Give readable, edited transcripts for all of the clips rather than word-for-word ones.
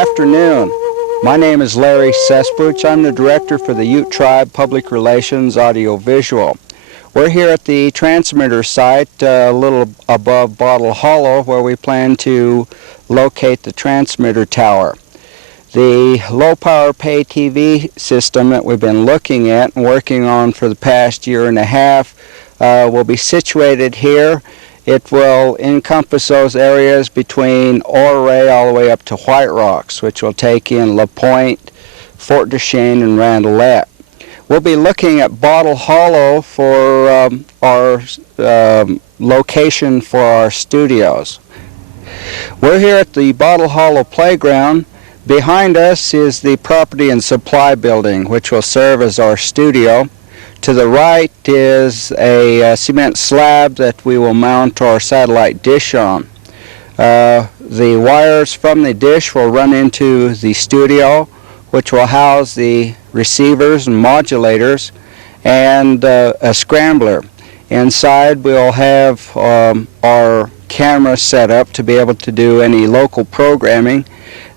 afternoon. My name is Larry Sespuch. I'm the director for the Ute Tribe Public Relations Audiovisual. We're here at the transmitter site a little above Bottle Hollow, where we plan to locate the transmitter tower. The low power pay TV system that we've been looking at and working on for the past year and a half will be situated here. It will encompass those areas between Ouray all the way up to White Rocks, which will take in La Pointe, Fort Duchesne, and Randelette. We'll be looking at Bottle Hollow for our location for our studios. We're here at the Bottle Hollow Playground. Behind us is the Property and Supply Building, which will serve as our studio. To the right is a cement slab that we will mount our satellite dish on. The wires from the dish will run into the studio, which will house the receivers and modulators and a scrambler. Inside we'll have our camera set up to be able to do any local programming.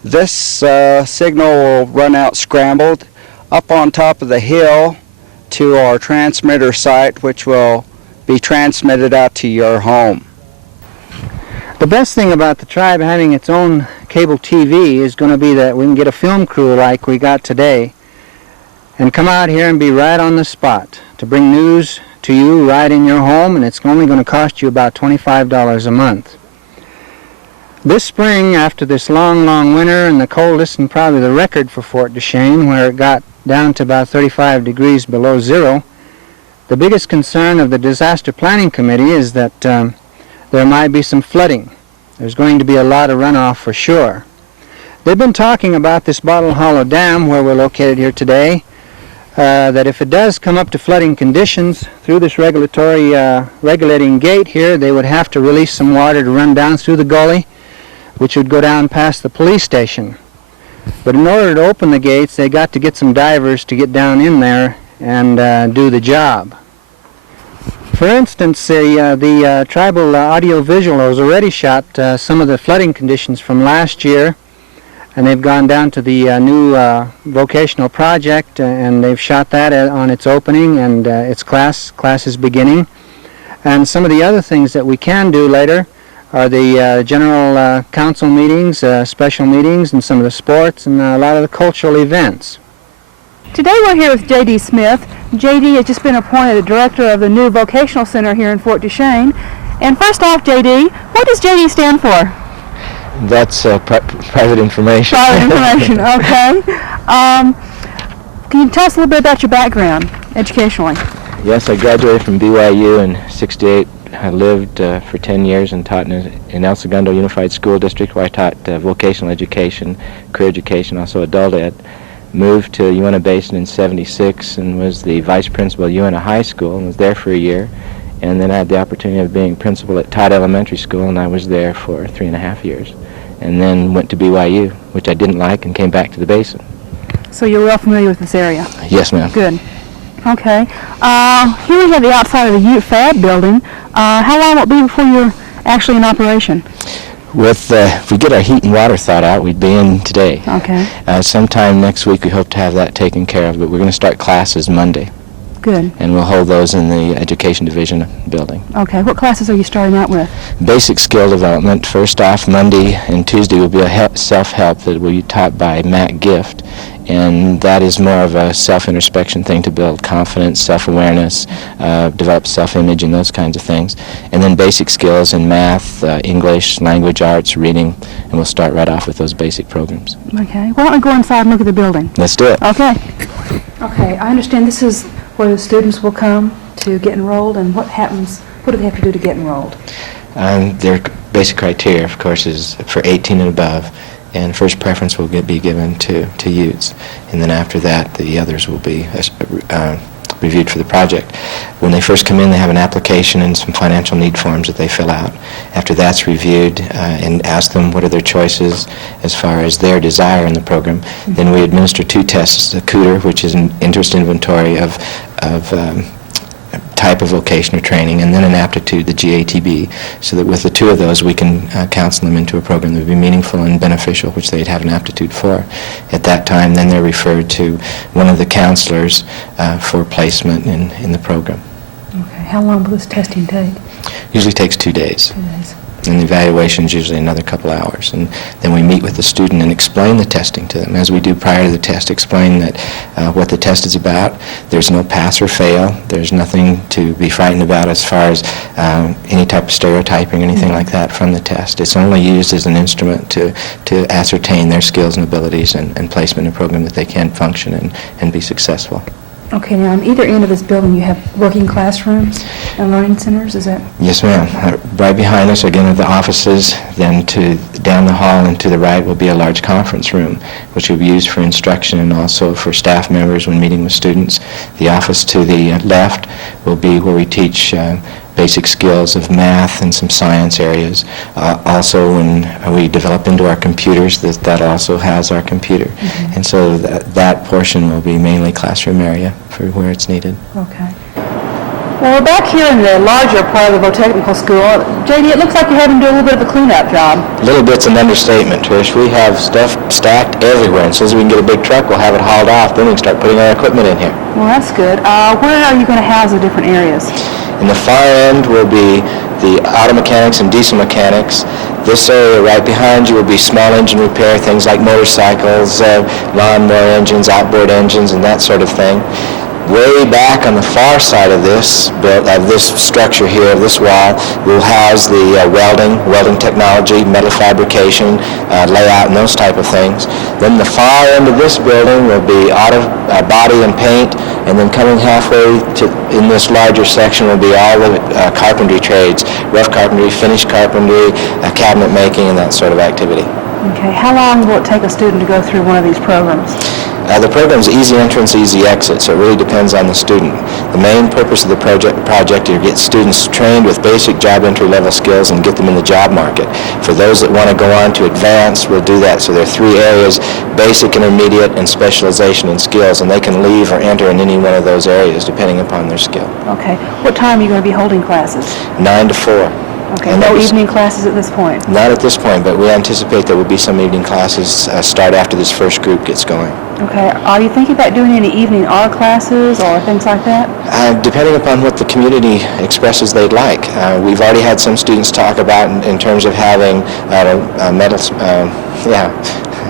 This signal will run out scrambled up on top of the hill to our transmitter site, which will be transmitted out to your home. The best thing about the tribe having its own cable TV is going to be that we can get a film crew like we got today and come out here and be right on the spot to bring news to you right in your home, and it's only going to cost you about $25 a month. This spring, after this long winter and the coldest and probably the record for Fort Duchesne, where it got down to about 35 degrees below zero, the biggest concern of the Disaster Planning Committee is that there might be some flooding. There's going to be a lot of runoff for sure. They've been talking about this Bottle Hollow Dam, where we're located here today, that if it does come up to flooding conditions through this regulating gate here, they would have to release some water to run down through the gully, which would go down past the police station. But in order to open the gates, they got to get some divers to get down in there and do the job. For instance, the tribal audiovisual has already shot some of the flooding conditions from last year, and they've gone down to the new vocational project, and they've shot that on its opening and its class is beginning. And some of the other things that we can do later are the general council meetings, special meetings, and some of the sports, and a lot of the cultural events. Today we're here with J.D. Smith. J.D. has just been appointed the director of the new vocational center here in Fort Duchesne. And first off, J.D., what does J.D. stand for? That's private information. Private information, okay. Can you tell us a little bit about your background, educationally? Yes, I graduated from BYU in '68. I lived for 10 years and taught in El Segundo Unified School District, where I taught vocational education, career education, also adult ed. Moved to UNA Basin in '76 and was the vice principal at UNA High School and was there for a year. And then I had the opportunity of being principal at Todd Elementary School, and I was there for 3.5 years. And then went to BYU, which I didn't like, and came back to the Basin. So you're well familiar with this area? Yes, ma'am. Good. Okay. Here we have the outside of the Ute Fab building. How long will it be before you're actually in operation? If we get our heat and water thought out, we'd be in today. Okay. Sometime next week we hope to have that taken care of, but we're going to start classes Monday. Good. And we'll hold those in the Education Division building. Okay. What classes are you starting out with? Basic skill development. First off, Monday and Tuesday will be a self-help that will be taught by Matt Gift. And that is more of a self-introspection thing to build confidence, self-awareness, develop self-image and those kinds of things. And then basic skills in math, English, language arts, reading, and we'll start right off with those basic programs. Okay. Why don't we go inside and look at the building? Let's do it. Okay. Okay. I understand this is where the students will come to get enrolled, and what happens, what do they have to do to get enrolled? Their basic criteria, of course, is for 18 and above. And first preference will be given to Utes, and then after that the others will be reviewed for the project. When they first come in, they have an application and some financial need forms that they fill out. After that's reviewed and ask them what are their choices as far as their desire in the program, then we administer 2 tests, a COOTR, which is an interest inventory of type of vocational training, and then an aptitude, the GATB, so that with the two of those we can counsel them into a program that would be meaningful and beneficial, which they'd have an aptitude for. At that time, then they're referred to one of the counselors for placement in the program. Okay. How long will this testing take? Usually takes 2 days. 2 days. And the evaluation is usually another couple hours. And then we meet with the student and explain the testing to them, as we do prior to the test, explain that what the test is about. There's no pass or fail. There's nothing to be frightened about as far as any type of stereotyping or anything like that from the test. It's only used as an instrument to ascertain their skills and abilities and placement in a program that they can function and be successful. Okay, now on either end of this building you have working classrooms and learning centers, is that? Yes, ma'am. Right behind us, again, are the offices. Then down the hall and to the right will be a large conference room, which will be used for instruction and also for staff members when meeting with students. The office to the left will be where we teach basic skills of math and some science areas. Also, when we develop into our computers, that also has our computer. And so that portion will be mainly classroom area for where it's needed. Okay. Well, we're back here in the larger part of the Technical School. J.D., it looks like you're having to do a little bit of a cleanup job. A little bit's an understatement, Trish. We have stuff stacked everywhere, and as soon as we can get a big truck, we'll have it hauled off. Then we can start putting our equipment in here. Well, that's good. Where are you going to house the different areas? In the far end will be the auto mechanics and diesel mechanics. This area right behind you will be small engine repair, things like motorcycles, lawnmower engines, outboard engines, and that sort of thing. Way back on the far side of this structure here, of this wall, we'll house the welding technology, metal fabrication, layout, and those type of things. Then the far end of this building will be auto body and paint, and then coming halfway in this larger section will be all the carpentry trades, rough carpentry, finished carpentry, cabinet making, and that sort of activity. Okay. How long will it take a student to go through one of these programs? The program's easy entrance, easy exit, so it really depends on the student. The main purpose of the project is to get students trained with basic job entry-level skills and get them in the job market. For those that want to go on to advanced, we'll do that. So there are 3 areas: basic, intermediate, and specialization in skills, and they can leave or enter in any one of those areas depending upon their skill. Okay. What time are you going to be holding classes? 9 to 4. Okay, And no evening classes at this point? Not at this point, but we anticipate there will be some evening classes start after this first group gets going. Okay, are you thinking about doing any evening art classes or things like that? Depending upon what the community expresses they'd like. We've already had some students talk about in terms of having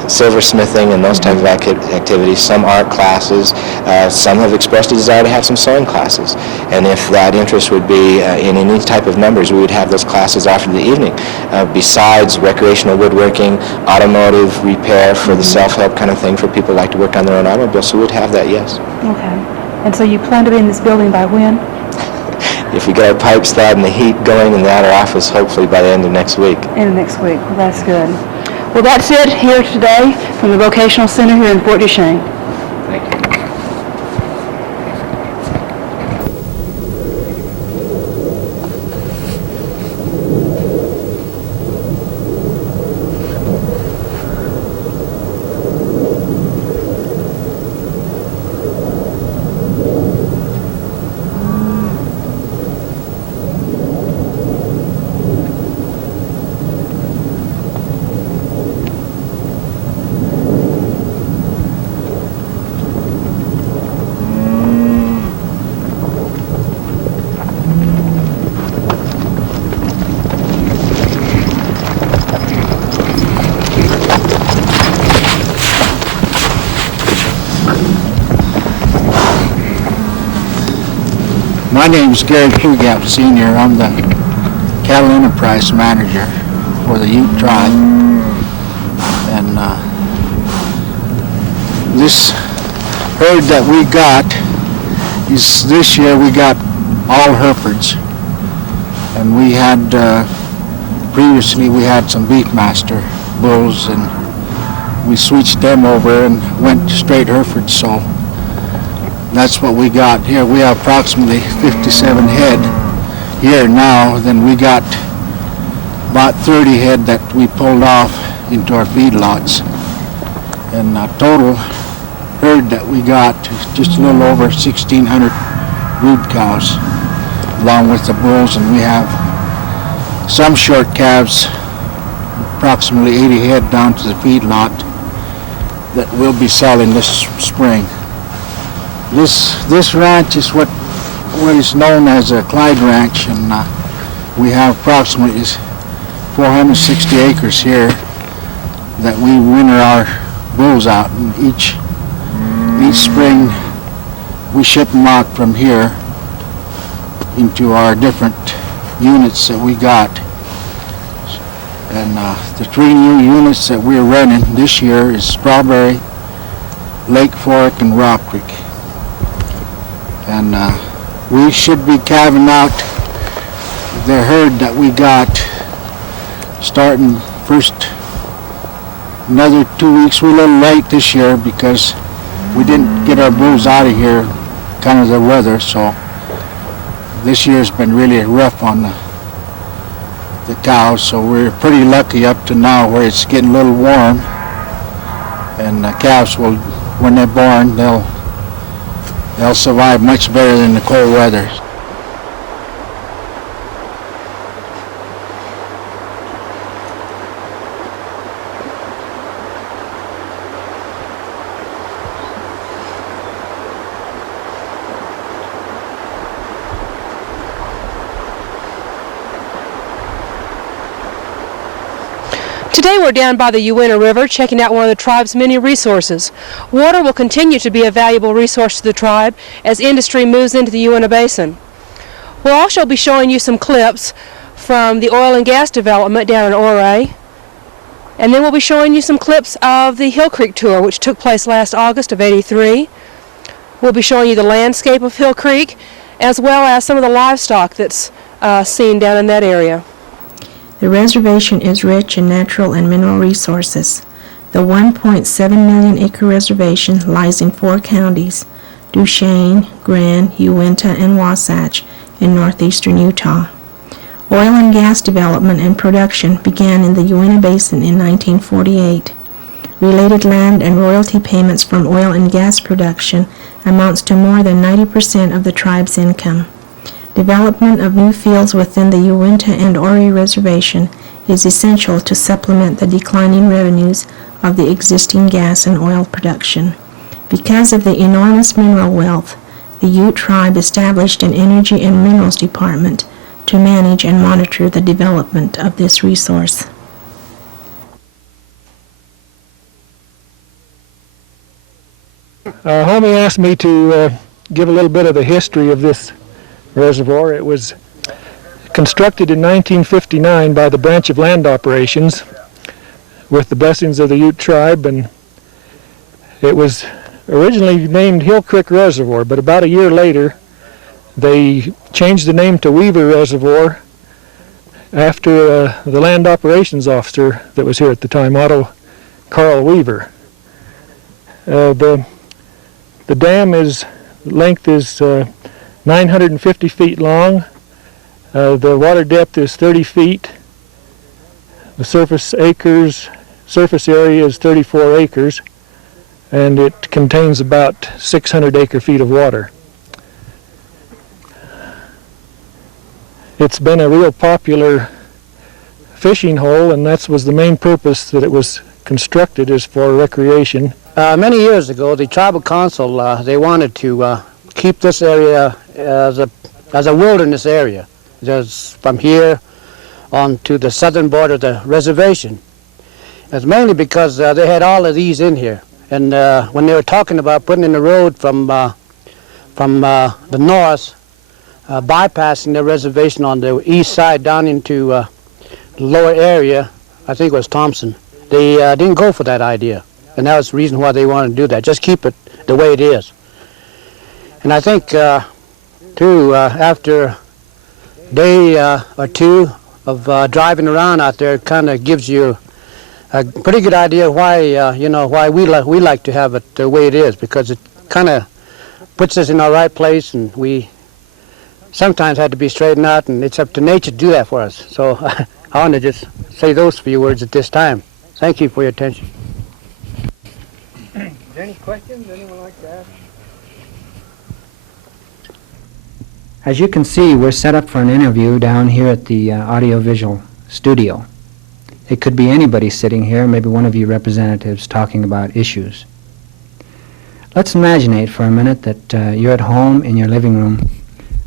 silversmithing and those type of activities, some art classes. Some have expressed a desire to have some sewing classes. And if that interest would be in any type of numbers, we would have those classes offered in the evening. Besides recreational woodworking, automotive repair for the self-help kind of thing for people who like to work on their own automobiles, so we would have that, yes. Okay. And so you plan to be in this building by when? If we get our pipes thawed and the heat going in the outer office, hopefully by the end of next week. End of next week. Well, that's good. Well, that's it here today from the Vocational Center here in Fort Duchesne. Thank you. My name is Gary Klugap, Sr. I'm the cattle enterprise manager for the Ute Tribe. And this herd that we got is, this year we got all Herefords. And we had, previously we had some Beefmaster bulls, and we switched them over and went straight Herefords, so that's what we got here. We have approximately 57 head here now. Then we got about 30 head that we pulled off into our feedlots. And the total herd that we got is just a little over 1,600 brood cows. along with the bulls, and we have some short calves, approximately 80 head down to the feedlot that we'll be selling this spring. This ranch is what is known as a Clyde Ranch, and we have approximately 460 acres here that we winter our bulls out, and each spring we ship them out from here into our different units that we got. And the 3 new units that we're running this year is Strawberry, Lake Fork, and Rock Creek. And we should be calving out the herd that we got starting first another 2 weeks. We're a little late this year because we didn't get our bulls out of here, kind of the weather, so this year's been really rough on the cows, so we're pretty lucky up to now where it's getting a little warm, and the calves will, when they're born, they'll survive much better than the cold weather. Today we're down by the Uinta River checking out one of the tribe's many resources. Water will continue to be a valuable resource to the tribe as industry moves into the Uinta Basin. We'll also be showing you some clips from the oil and gas development down in Ouray, and then we'll be showing you some clips of the Hill Creek tour, which took place last August of '83. We'll be showing you the landscape of Hill Creek as well as some of the livestock that's seen down in that area. The reservation is rich in natural and mineral resources. The 1.7 million acre reservation lies in 4 counties, Duchesne, Grand, Uinta, and Wasatch in northeastern Utah. Oil and gas development and production began in the Uinta Basin in 1948. Related land and royalty payments from oil and gas production amounts to more than 90% of the tribe's income. Development of new fields within the Uinta and Ouray Reservation is essential to supplement the declining revenues of the existing gas and oil production. Because of the enormous mineral wealth, the Ute tribe established an Energy and Minerals Department to manage and monitor the development of this resource. Homie asked me to give a little bit of the history of this reservoir. It was constructed in 1959 by the Branch of Land Operations with the blessings of the Ute tribe, and it was originally named Hill Creek Reservoir, but about a year later they changed the name to Weaver Reservoir after the land operations officer that was here at the time, Otto Carl Weaver. The dam length is 950 feet long. The water depth is 30 feet. The surface area is 34 acres, and it contains about 600 acre feet of water. It's been a real popular fishing hole, and that was the main purpose that it was constructed, is for recreation. Many years ago, the tribal council, they wanted to keep this area as a wilderness area, just from here on to the southern border of the reservation. It's mainly because they had all of these in here, and when they were talking about putting in the road from the north, bypassing the reservation on the east side down into the lower area, I think it was Thompson, they didn't go for that idea, and that was the reason why they wanted to do that, just keep it the way it is. And I think, too, after a day or two of driving around out there, it kind of gives you a pretty good idea why, why we like to have it the way it is, because it kind of puts us in our right place, and we sometimes had to be straightened out, and it's up to nature to do that for us. So I want to just say those few words at this time. Thank you for your attention. Is there any questions anyone like to ask? As you can see, we're set up for an interview down here at the audiovisual studio. It could be anybody sitting here, maybe one of you representatives talking about issues. Let's imagine for a minute that you're at home in your living room,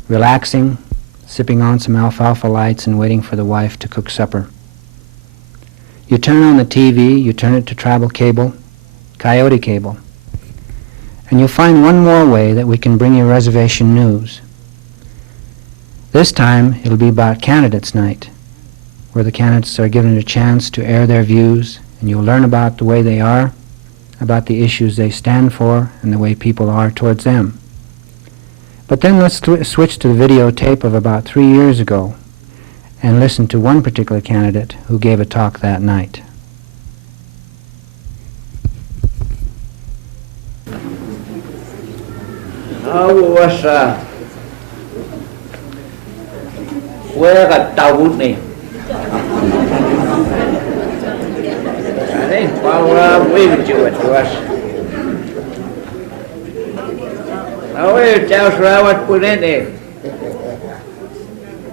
relaxing, sipping on some alfalfa lights and waiting for the wife to cook supper. You turn on the TV, you turn it to tribal cable, coyote cable, and you'll find one more way that we can bring you reservation news. This time it'll be about candidates night, where the candidates are given a chance to air their views, and you'll learn about the way they are, about the issues they stand for, and the way people are towards them. But then let's switch to the videotape of about 3 years ago and listen to one particular candidate who gave a talk that night.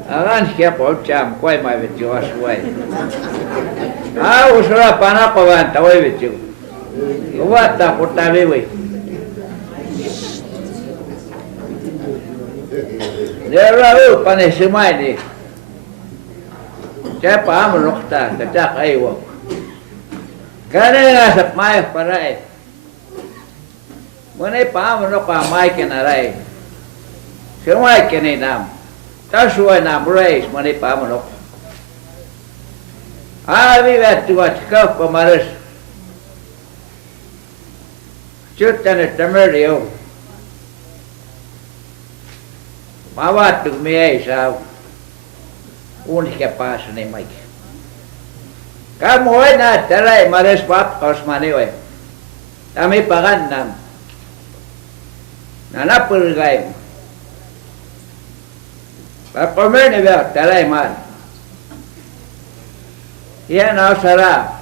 Agan siya po cham quay mai vết chua suai. Usura pana kawan tawai vết chu. Kuat tak kota lewi. Dia lalu panen semai ni. Saya paham lokta kecak ayo. Karena ngasap mai parai. Mana paham lokta mai kenarai. Semai kenai nam. Tasuai nam reis mana paham lok. Abi vetuat kau pemaris. Cutan temerio. Mawat tu miai sao. Unik pas ni mai. Kamu na terai maris pap kos mani oi. Kami pagan nam. Nana pergai. Pamer ni ber terai man. Ia na sara.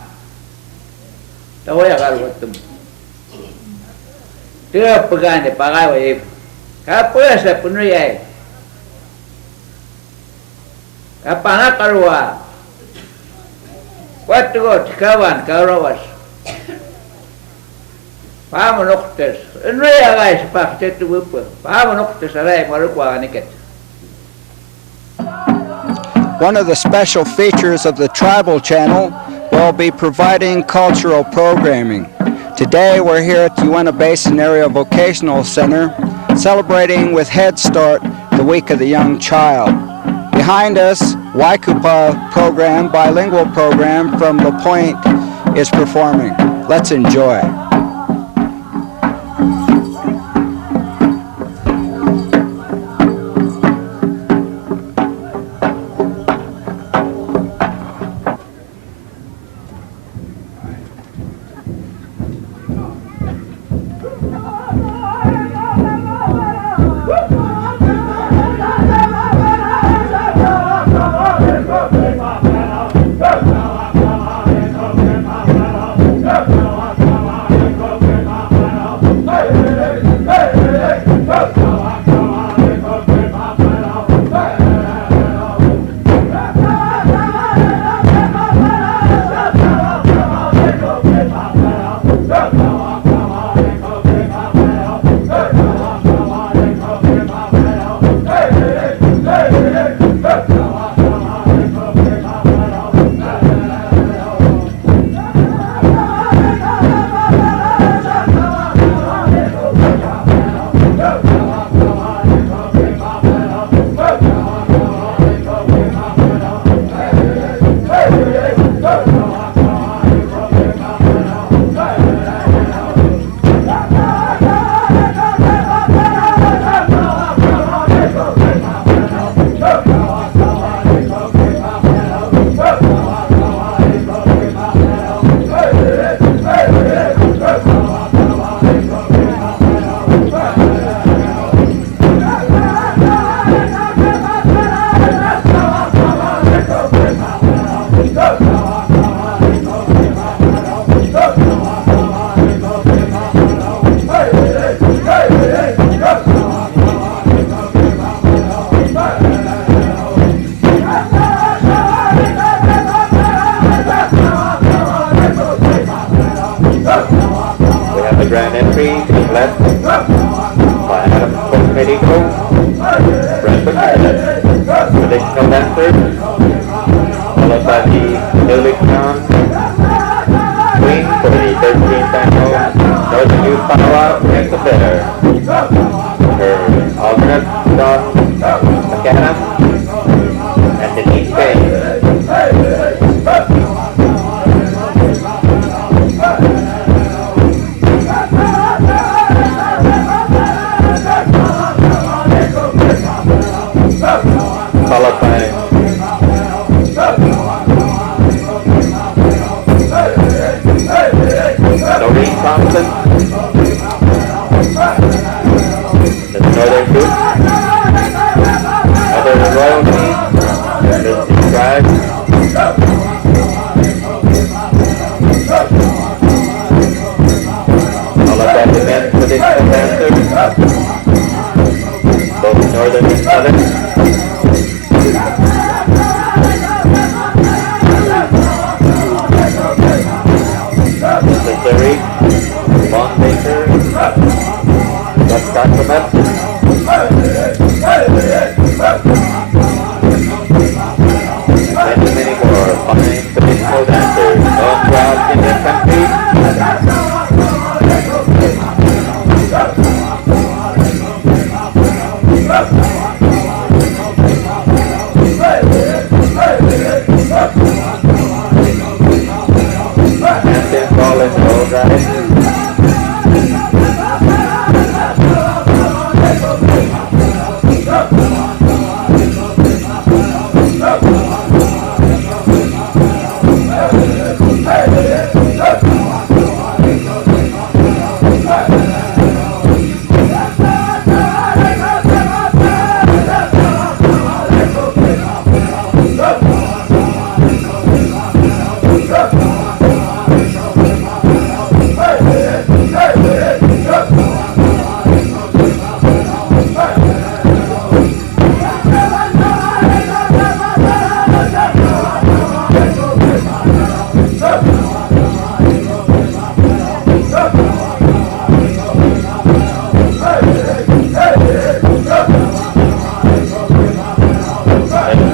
Tahu ya kalau betul. Dia pegang ni pagai oi. Apa sepenuhnya? Apa nak keluar? Waktu itu kawan kawan. Paham nuktes. Ini ya guys, pak itu apa? Paham nuktes ada yang baru kuah niket. One of the special features of the Tribal Channel will be providing cultural programming. Today we're here at the Uinta Basin Area Vocational Center celebrating with Head Start the Week of the Young Child. Behind us, Waikupa program, bilingual program from La Pointe is performing. Let's enjoy. traditional dancers, followed by the newly crowned queen for the 13th annual Northern Youth Powwow and the better. Her alternate son, McAdam, and Denise Kane. Followed by Doreen Thompson, the Northern Group, other royalty, the tribe, followed by the men's traditional dancers, both northern and southern. Missouri, Von Baker, Gus Sacrament, and many more fine traditional dancers known throughout Indian country.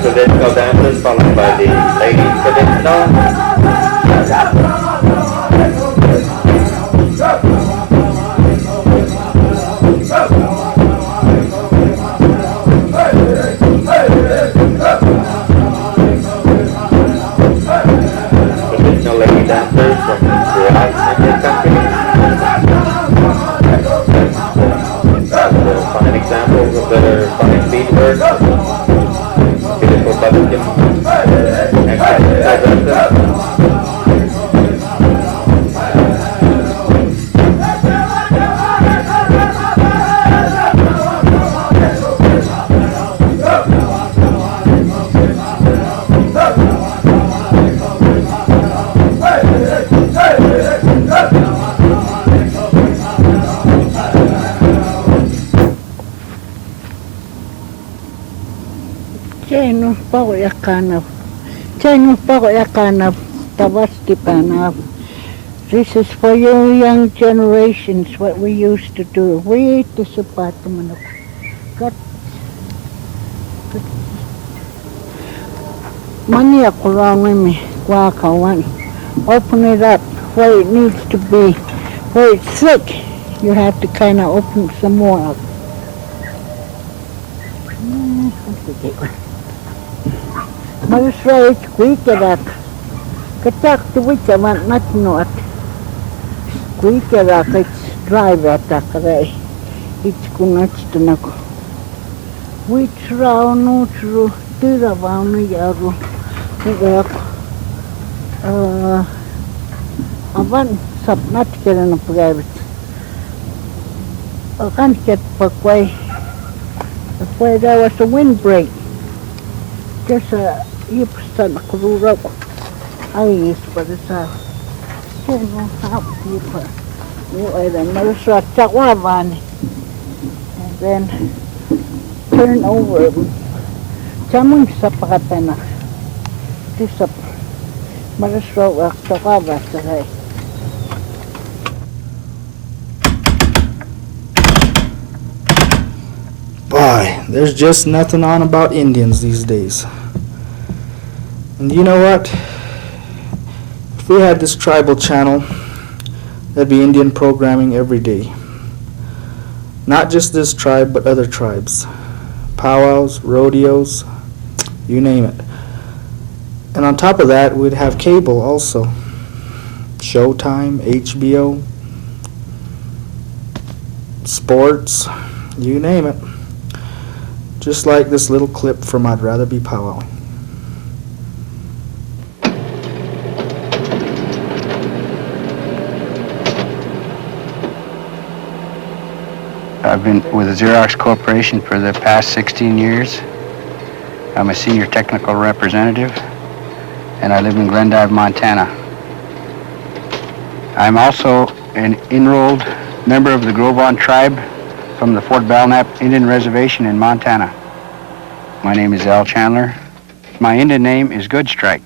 Traditional dances followed by the ladies traditional. Traditional lady dancers from throughout Indian country. Fine examples of their fine beadwork. This is for you young generations, what we used to do. We ate the sapato manok. Money around with me, one. Open it up where it needs to be. Where it's thick, you have to kind of open some more up. Mas right, quick that. Katak to which I want not to know it. Quick that it's drive attack. It's kunach to nako. Which round no true, tira round yaru. Avan sab not getting a private. I can't get Parkway. Where there was a windbreak. Just a hip son crew up. I used for the south. You know how people. You are the Marissa Chakwavan. And then turn over. Chamon Sapatana. This up. Marissa Chakwavan today. my, there's just nothing on about Indians these days. And you know what? If we had this tribal channel, there'd be Indian programming every day. Not just this tribe, but other tribes. Powwows, rodeos, you name it. And on top of that, we'd have cable also. Showtime, HBO, sports, you name it. Just like this little clip from I'd Rather Be Powwowing. I've been with the Xerox Corporation for the past 16 years. I'm a senior technical representative, and I live in Glendive, Montana. I'm also an enrolled member of the Gros Ventre tribe from the Fort Belknap Indian Reservation in Montana. My name is Al Chandler. My Indian name is Good Strike.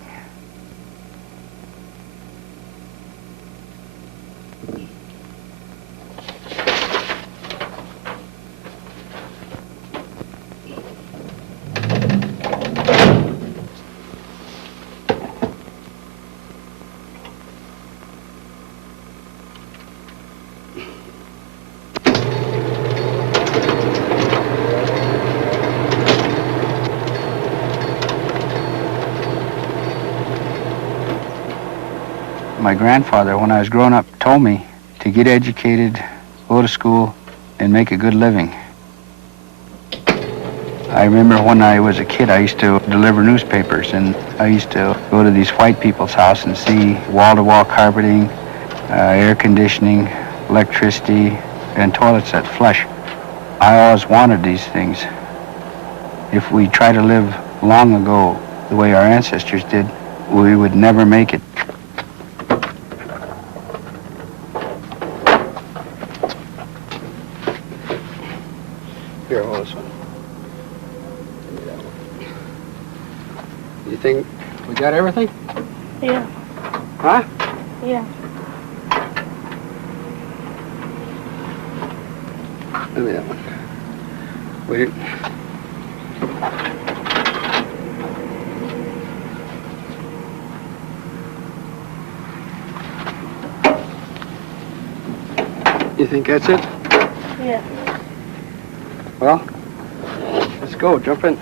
My grandfather, when I was growing up, told me to get educated, go to school, and make a good living. I remember when I was a kid, I used to deliver newspapers, and I used to go to these white people's house and see wall-to-wall carpeting, air conditioning, electricity, and toilets that flush. I always wanted these things. If we try to live long ago the way our ancestors did, we would never make it. Here, hold this one. You think we got everything? Yeah. Huh? Yeah. Give me that one. Wait. You think that's it? Yeah. Well, let's go. Jump in.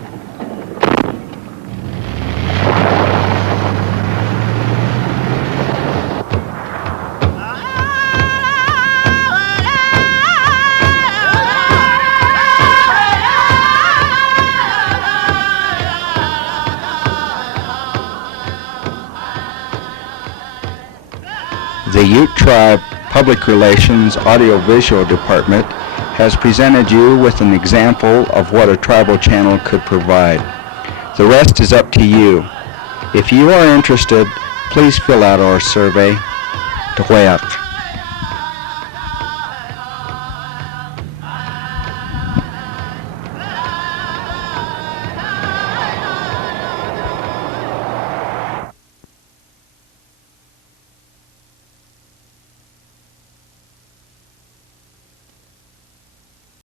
The Ute Tribe Public Relations Audio-Visual Department has presented you with an example of what a tribal channel could provide. The rest is up to you. If you are interested, please fill out our survey. Te